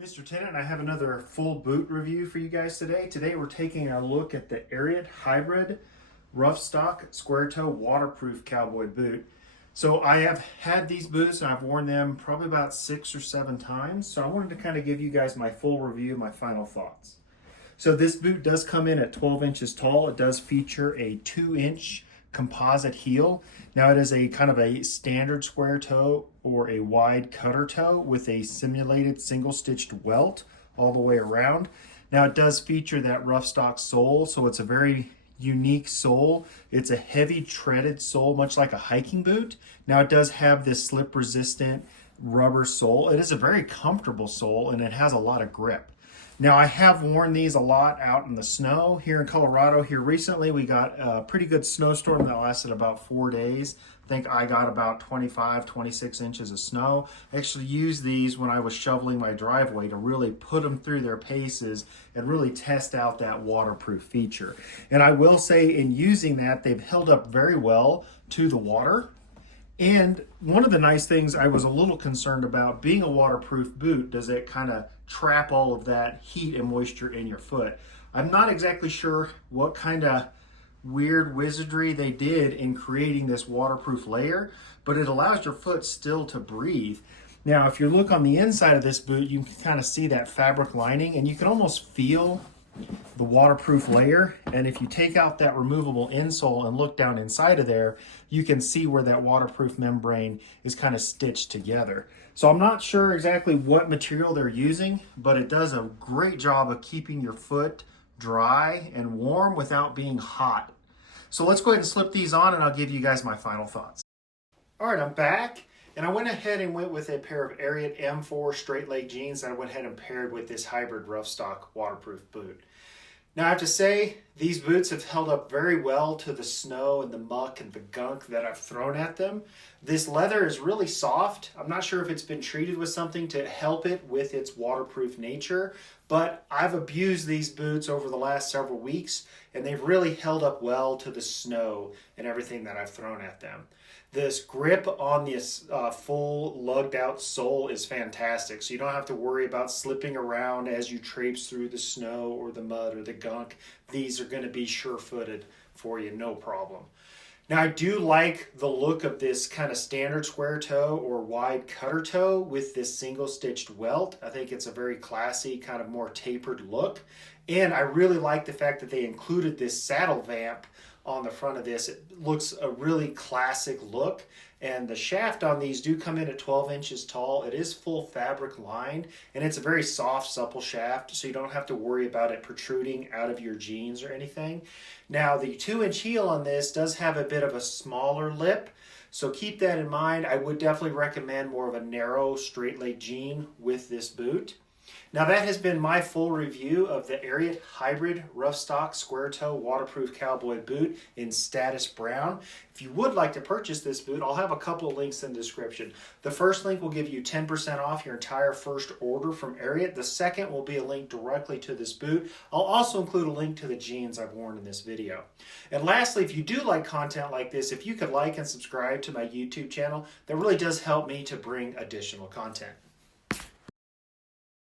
Mr. Tennant, I have another full boot review for you guys today. Today we're taking a look at the Ariat Hybrid Roughstock Square Toe Waterproof Cowboy boot. So I have had these boots and I've worn them probably about 6 or 7 times. So I wanted to kind of give you guys my full review, my final thoughts. So this boot does come in at 12 inches tall. It does feature a 2-inch composite heel. Now it is a kind of a standard square toe or a wide cutter toe with a simulated single stitched welt all the way around. Now it does feature that Roughstock sole, so it's a very unique sole. It's a heavy treaded sole, much like a hiking boot. Now it does have this slip resistant rubber sole. It is a very comfortable sole and it has a lot of grip. Now I have worn these a lot out in the snow here in Colorado. Here recently we got a pretty good snowstorm that lasted about 4 days. I think I got about 25, 26 inches of snow. I actually used these when I was shoveling my driveway to really put them through their paces and really test out that waterproof feature. And I will say in using that, they've held up very well to the water. And one of the nice things I was a little concerned about, being a waterproof boot, does it kind of trap all of that heat and moisture in your foot? I'm not exactly sure what kind of weird wizardry they did in creating this waterproof layer, but it allows your foot still to breathe. Now, if you look on the inside of this boot, you can kind of see that fabric lining and you can almost feel the waterproof layer. And if you take out that removable insole and look down inside of there, you can see where that waterproof membrane is kind of stitched together. So I'm not sure exactly what material they're using, but it does a great job of keeping your foot dry and warm without being hot. So let's go ahead and slip these on and I'll give you guys my final thoughts. All right, I'm back. And I went ahead and went with a pair of Ariat M4 straight leg jeans that I went ahead and paired with this hybrid Roughstock waterproof boot. Now I have to say, these boots have held up very well to the snow and the muck and the gunk that I've thrown at them. This leather is really soft. I'm not sure if it's been treated with something to help it with its waterproof nature, but I've abused these boots over the last several weeks and they've really held up well to the snow and everything that I've thrown at them. This grip on this full lugged out sole is fantastic, so you don't have to worry about slipping around as you traipse through the snow or the mud or the gunk. These are going to be sure-footed for you, no problem. Now I do like the look of this kind of standard square toe or wide cutter toe with this single stitched welt. I think it's a very classy, kind of more tapered look. And I really like the fact that they included this saddle vamp on the front of this. It looks a really classic look, and the shaft on these do come in at 12 inches tall. It is full fabric lined and it's a very soft, supple shaft, so you don't have to worry about it protruding out of your jeans or anything. Now the 2-inch heel on this does have a bit of a smaller lip, so keep that in mind. I would definitely recommend more of a narrow straight leg jean with this boot. Now that has been my full review of the Ariat Hybrid Roughstock Square Toe Waterproof Cowboy Boot in Status Brown. If you would like to purchase this boot, I'll have a couple of links in the description. The first link will give you 10% off your entire first order from Ariat. The second will be a link directly to this boot. I'll also include a link to the jeans I've worn in this video. And lastly, if you do like content like this, if you could like and subscribe to my YouTube channel, that really does help me to bring additional content.